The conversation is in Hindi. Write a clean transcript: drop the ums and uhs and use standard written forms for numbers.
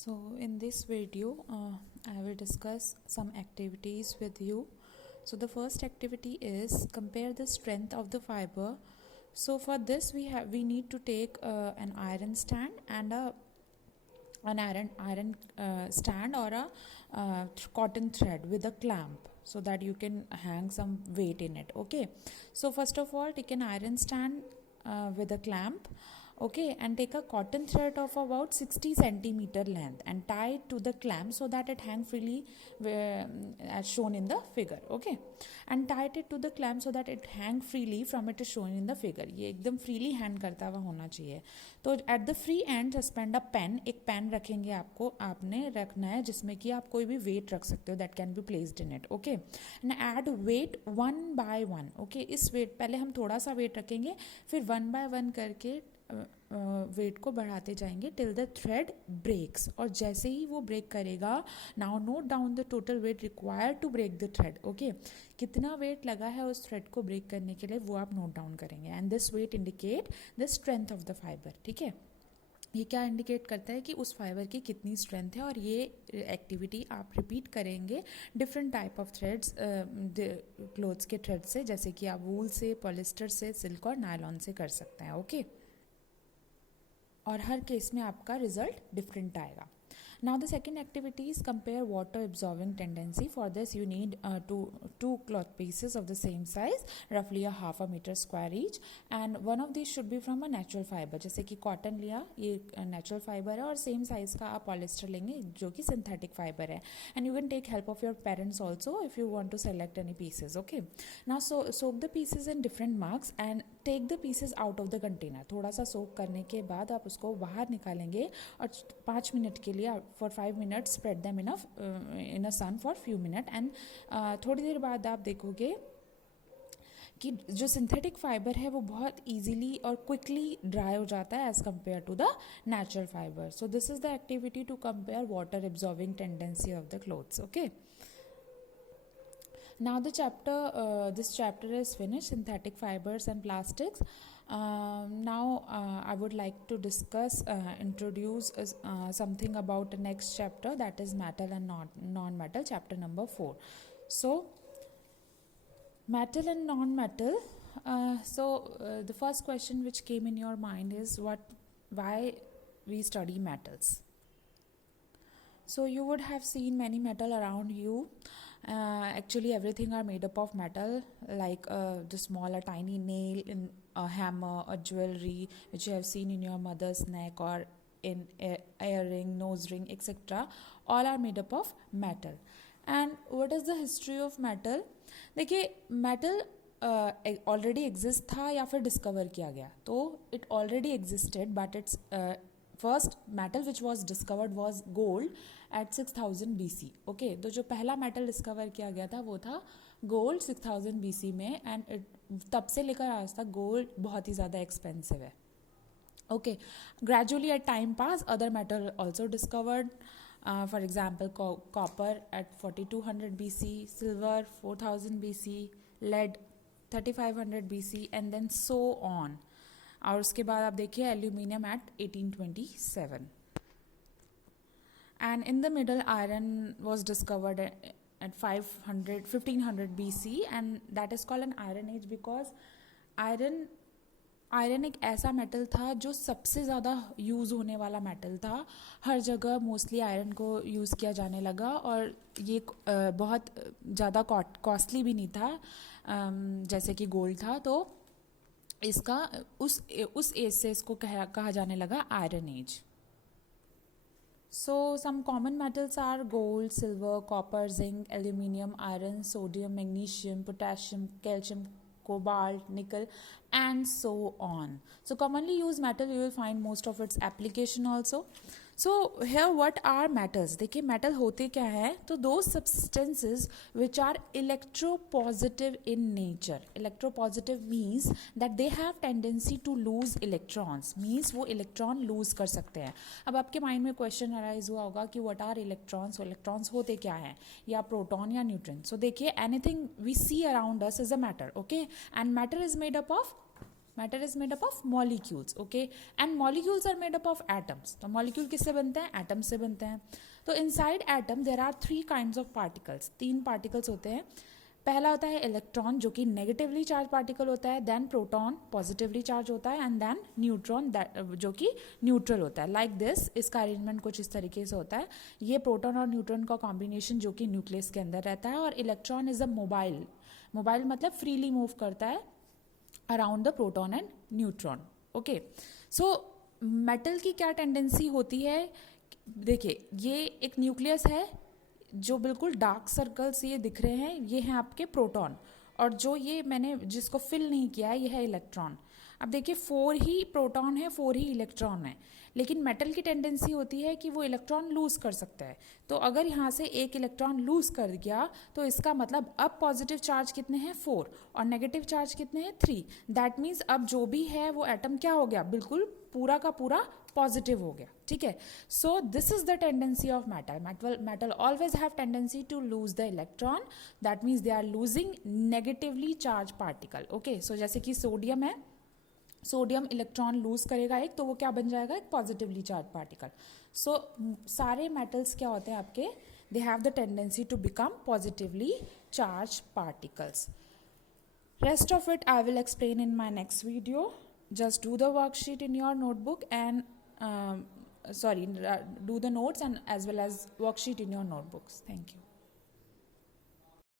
So in this video, I will discuss some activities with you. So the first activity is compare the strength of the fiber. So for this we need to take an iron stand and an iron stand or a cotton thread with a clamp so that you can hang some weight in it. Okay, so first of all take an iron stand with a clamp. Okay, and take a cotton thread of about 60 centimeter length and tie it to the clamp so that it hang freely as shown in the figure. Okay, and tie it to the clamp so that it hang freely from it is shown in the figure. ये एकदम freely hand करता हुआ होना चाहिए. तो at the free end suspend a pen. एक पेन रखेंगे आपने रखना है जिसमें कि आप कोई भी weight रख सकते हो that can be placed in it. Okay, and add weight one by one. Okay, इस weight पहले हम थोड़ा सा weight रखेंगे फिर one by one करके वेट को बढ़ाते जाएंगे टिल द थ्रेड ब्रेक्स. और जैसे ही वो ब्रेक करेगा now note down the total weight required to break the thread. Okay, कितना वेट लगा है उस थ्रेड को ब्रेक करने के लिए वो आप नोट डाउन करेंगे. And this weight indicate the strength of the fibre. ठीक है, ये क्या इंडिकेट करता है कि उस फाइबर की कितनी स्ट्रेंथ है. और ये एक्टिविटी आप रिपीट करेंगे different type of threads clothes के थ्रेड से, जैसे कि आप वूल से, पॉलिस्टर से, सिल्क और नायलॉन से कर सकते हैं. ओके, और हर केस में आपका रिजल्ट डिफरेंट आएगा. Now the second activity is compare water absorbing tendency. For this you need two cloth pieces of the same size, roughly a half a meter square each, and one of these should be from a natural fiber. जैसे कि कॉटन लिया, ये नेचुरल फाइबर है, और सेम साइज का आप पॉलिस्टर लेंगे जो कि सिंथेटिक फाइबर है. And you can take help of your parents also if you want to select any pieces. Okay, now soak the pieces in different marks and take the pieces out of the container. थोड़ा सा सोक करने के बाद आप उसको बाहर निकालेंगे और 5 मिनट के लिए for 5 minutes spread them in a sun for few minutes. And थोड़ी देर बाद आप देखोगे कि जो सिंथेटिक फाइबर है वो बहुत इजीली और क्विकली ड्राई हो जाता है as compare to the natural fibre. So this is the activity to compare water absorbing tendency of the clothes. Okay, now the this chapter is finished, synthetic fibers and plastics. Now I would like to discuss introduce something about the next chapter, that is metal and non-metal, chapter number 4. So metal and non-metal. The first question which came in your mind is why we study metals. So you would have seen many metal around you. Actually everything are made up of metal, like the small a tiny nail, in a hammer, a jewelry which you have seen in your mother's neck or in earring, nose ring, etc. all are made up of metal. And what is the history of metal? देखिए metal ऑलरेडी एग्जिस्ट था या फिर डिस्कवर किया गया. तो it already existed but it's first metal which was discovered was gold eight 6000 BC. Okay, तो जो पहला मेटल डिस्कवर किया गया था वो था गोल्ड 6000 BC में. एंड तब से लेकर आज तक गोल्ड बहुत ही ज़्यादा एक्सपेंसिव है. Okay, gradually at time pass other metal also discovered. For example copper at 4200 BC, silver 4000 BC, lead 3500 BC, and then so on. और उसके बाद आप देखिए aluminium at 1827. And in the middle iron was discovered at 1500 BC, and that is called an iron age because iron एक ऐसा मेटल था जो सबसे ज़्यादा यूज़ होने वाला मेटल था. हर जगह मोस्टली आयरन को यूज़ किया जाने लगा और ये बहुत ज़्यादा कॉस्टली भी नहीं था जैसे कि गोल्ड था. तो इसका उस एज से इसको कहा जाने लगा iron age. So some common metals are gold, silver, copper, zinc, aluminium, iron, sodium, magnesium, potassium, calcium, cobalt, nickel, and so on. So commonly used metal, you will find most of its application also. So here what are metals? देखिए metal होते क्या है, तो those substances which are electropositive in nature. Electropositive means that they have tendency to lose electrons, means वो electron lose कर सकते हैं. अब आपके माइंड में क्वेश्चन अराइज हुआ होगा कि what are electrons? Electrons होते क्या हैं, या प्रोटॉन या न्यूट्रॉन. So देखिए anything we see around us is a matter. Okay, and matter is made up of matter is made up of molecules, okay, and molecules are made up of atoms. तो मॉलिक्यूल किससे बनते हैं? एटम्स से बनते हैं. तो inside atom there are 3 kinds of particles. 3 particles होते हैं. पहला होता है इलेक्ट्रॉन जो कि नेगेटिवली चार्ज पार्टिकल होता है, देन प्रोटॉन पॉजिटिवली चार्ज होता है, एंड देन न्यूट्रॉन जो कि न्यूट्रल होता है. लाइक दिस, इसका अरेंजमेंट कुछ इस तरीके से होता है. ये प्रोटॉन और न्यूट्रॉन का कॉम्बिनेशन जो कि न्यूक्लियस के अंदर रहता है. और इलेक्ट्रॉन इज अ मोबाइल मतलब फ्रीली मूव करता है around the proton and neutron. Okay, so metal की क्या टेंडेंसी होती है? देखिए, ये एक न्यूक्लियस है, जो बिल्कुल डार्क सर्कल्स ये दिख रहे हैं, ये हैं आपके प्रोटॉन, और जो ये मैंने जिसको फिल नहीं किया है, ये है इलेक्ट्रॉन. अब देखिए 4 ही प्रोटॉन है, 4 ही इलेक्ट्रॉन है, लेकिन मेटल की टेंडेंसी होती है कि वो इलेक्ट्रॉन लूज कर सकता है. तो अगर यहाँ से एक इलेक्ट्रॉन लूज कर गया तो इसका मतलब अब पॉजिटिव चार्ज कितने हैं? 4, और नेगेटिव चार्ज कितने हैं? 3. दैट मीन्स अब जो भी है वो एटम क्या हो गया? बिल्कुल पूरा का पूरा पॉजिटिव हो गया. ठीक है, so this is the tendency of metal always have tendency to lose the electron. That means they are losing negatively charge particle. Okay, so जैसे कि सोडियम है, सोडियम इलेक्ट्रॉन लूज करेगा एक, तो वो क्या बन जाएगा? एक पॉजिटिवली चार्ज पार्टिकल. सो सारे मेटल्स क्या होते हैं आपके? They have the tendency to become positively charge particles. Rest of it I will explain in my next video. Just do the worksheet in your notebook and do the notes and as well as worksheet in your notebooks. Thank you.